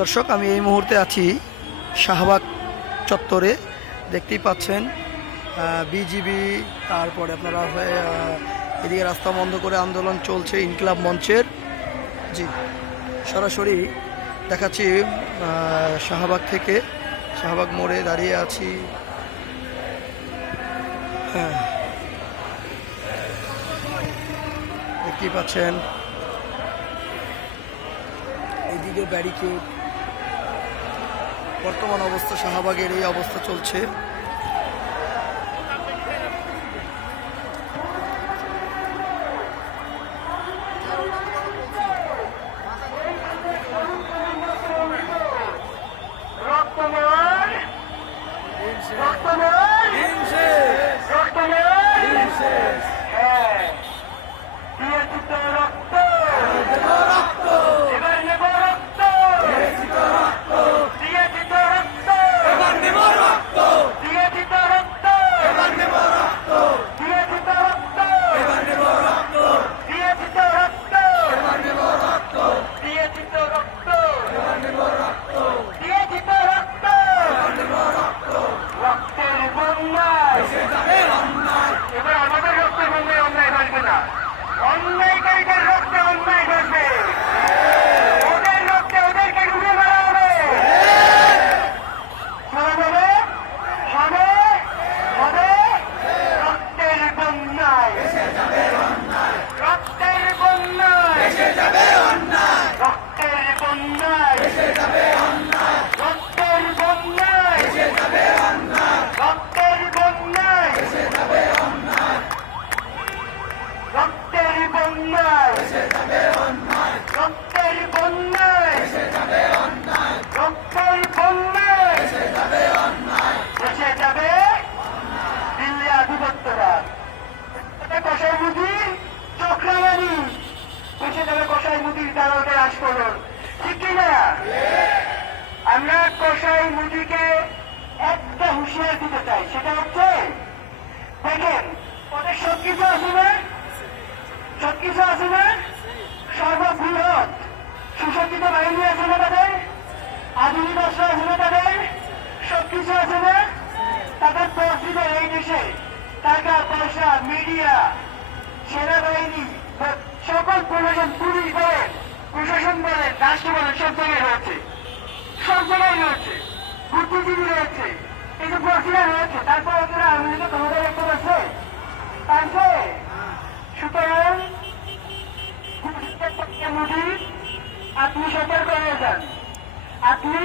দর্শক, আমি এই মুহূর্তে আছি শাহবাগ চত্বরে। দেখতেই পাচ্ছেন বিজিবি, তারপরে আপনারা এদিকে রাস্তা বন্ধ করে আন্দোলন চলছে ইনকিলাব মঞ্চের। জি, সরাসরি দেখাচ্ছি শাহবাগ থেকে। শাহবাগ মোড়ে দাঁড়িয়ে আছি। হ্যাঁ, দেখতেই পাচ্ছেন এইদিকে ব্যারিকেড। বর্তমান অবস্থা শাহবাগের এই অবস্থা চলছে। আমরা কসাই মুদিকে একটা হুঁশিয়ার দিতে চাই, সেটা হচ্ছে দেখেন ওদের সবকিছু আছে না, সবকিছু আছে না, সর্ববৃহৎ সুসজ্জিত বাহিনী আছে না তাদের, আধুনিক অস্ত্র আছে না তাদের, সবকিছু আছে না। তাদের পরিচিত এই দেশে টাকা পয়সা, মিডিয়া, সেনাবাহিনী, সকল প্রশাসন, পুলিশ বলেন, প্রশাসন বলেন, রাষ্ট্র বলেন, সব জায়গায় রয়েছে, সব জায়গায় রয়েছে, বুদ্ধিজীবী রয়েছে, এই যে বসিরা রয়েছে। তারপর ওরা আওয়ামী ক্ষমতা দেখতে পাচ্ছে পারছে। সুতরাং মোদী, আপনি সতর্ক হয়ে যান, আপনি